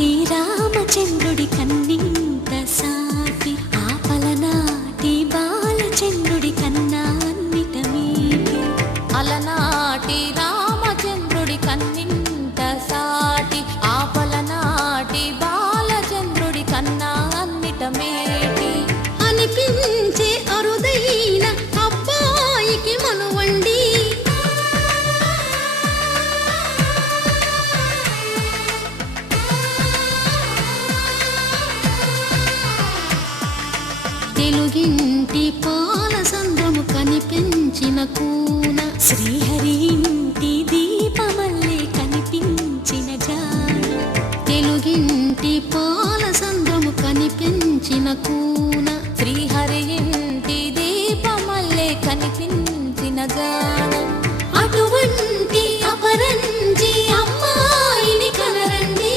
అలనాటి రామచంద్రుడి కన్నింత సాటి ఆపలనాటి బాలచంద్రుడి కన్నా అన్నిట మీటి. అలనాటి రామచంద్రుడి కన్నింత సాటి ఆపలనాటి బాలచంద్రుడి కన్నా అన్నిట మేటి. అనిపించే అరుదైన అబ్బాయికి మనువండి తెలుగింటి పాలసంద్రము కనిపించిన కూన శ్రీహరి ఇంటి దీపమల్లే కనిపించిన జాడ. తెలుగింటి పాలసంద్రము కనిపించిన కూన శ్రీహరి ఇంటి దీపమల్లే కనిపించిన జాడ. అటువంటి అపరంజి అమ్మాయిని కనరండి.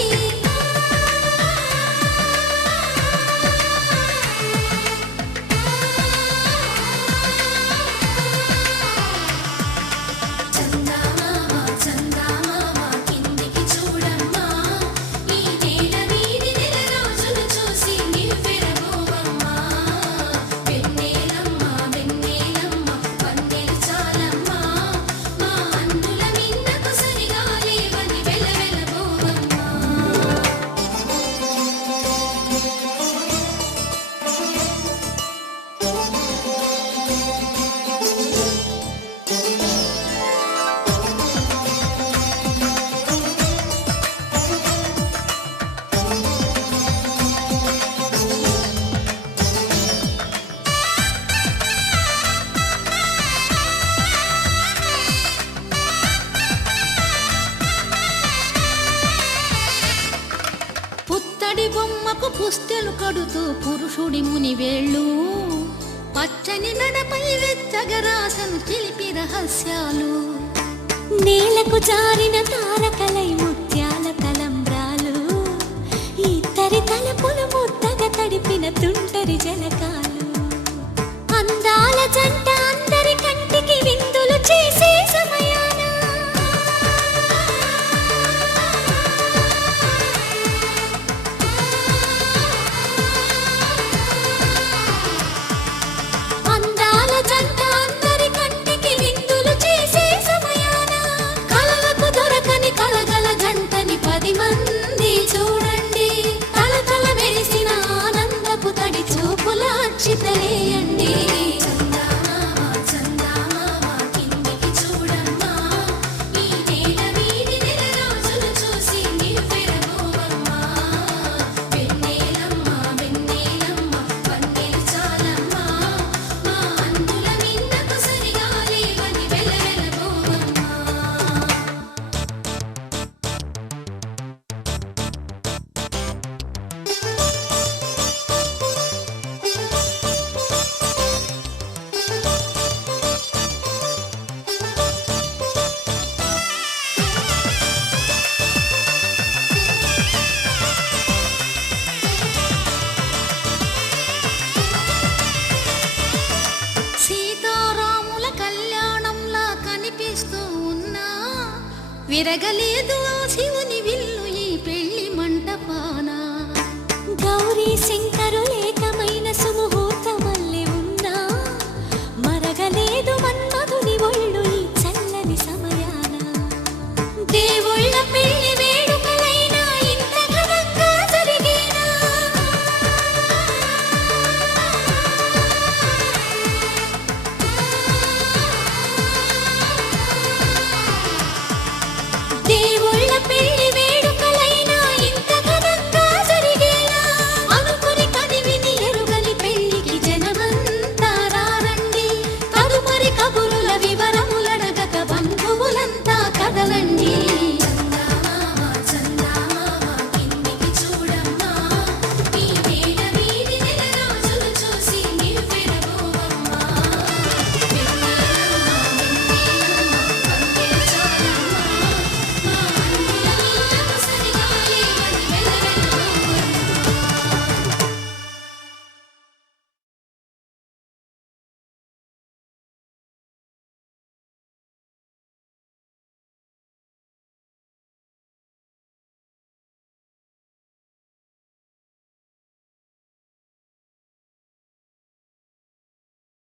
పుత్తడి బొమ్మకు పుస్తెలు కడుతూ పురుషుడి ముని వేళ్ళు పచ్చని నడపై వెచ్చగరాసను చిలిపి రహస్యాలు. నేలకు జారిన తారకలై ముత్యాల తలంబ్రాలు ఇద్దరి తలపులు ముద్దగా తడిపిన తుంటరి జలకాలు. అందాల జంట అందరి కంటికి విందులు చేసే సమయాన చితలేయండి. విరగలేదు